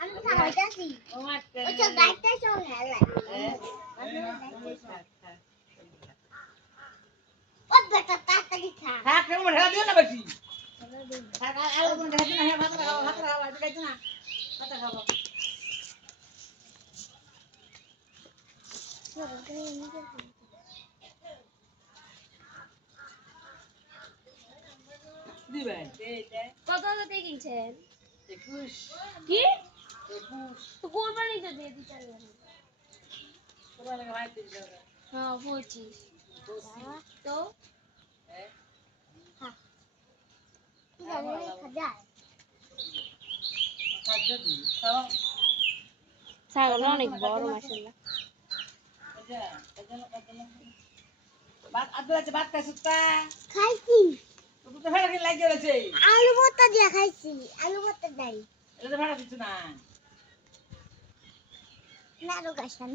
আমি খাওয়াইতাছি ওই তো গাইতে চলে হেলা ও বেটা তাড়াতাড়ি খা খা কেমন ঢেলা দিও না বেশি খা খা আলু কোন ঢেলা দিও না ভাত খাও আজ খাইছো না ভাত খাবো দিবেন কত কত কিনছেন 21 কি 21 তো কোরবানি তো দিয়ে দিতে হবে তোমার লাগে ভাই 30 টাকা হ্যাঁ 25 তো হ্যাঁ হ্যাঁ খাজা খাদ্য দি খাও ছাগল অনেক বড় মাশাআল্লাহ আচ্ছা ভাত আদু আছে ভাত খাইছ তা খাইছি তো তো ফেলা কি লাগি গেছে আলু ভর্তা দিয়ে খাইছি আলু ভর্তা নাই এটা তো ভাড়া দিছ না না রোগাসান